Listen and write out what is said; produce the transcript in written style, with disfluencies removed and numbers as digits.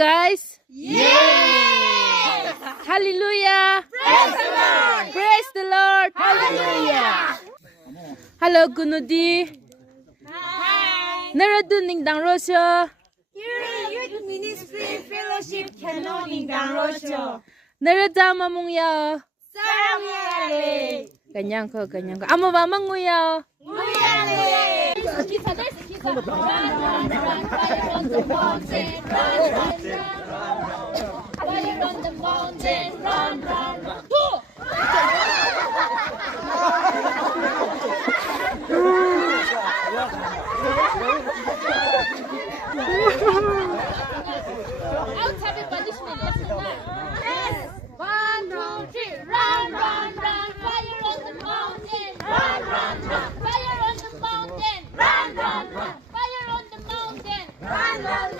guys? Yes! Hallelujah! Praise the Lord! Praise the Lord! Hallelujah! Hello, Gunudi. Hi! Naradun dang rosyo. Here Youth Ministry Fellowship Canoning Dang Rosyo. Naradama mong yao. Sarangyale! Ganyan ko. Amo ba manguyaw? Nguyale! Run, fire on the mountain, fire on the mountain, run. Out, sabi punishment. Yes! 1, 2, 3, run, fire on the mountain, run, fire on the mountain, run, fire on the mountain, run.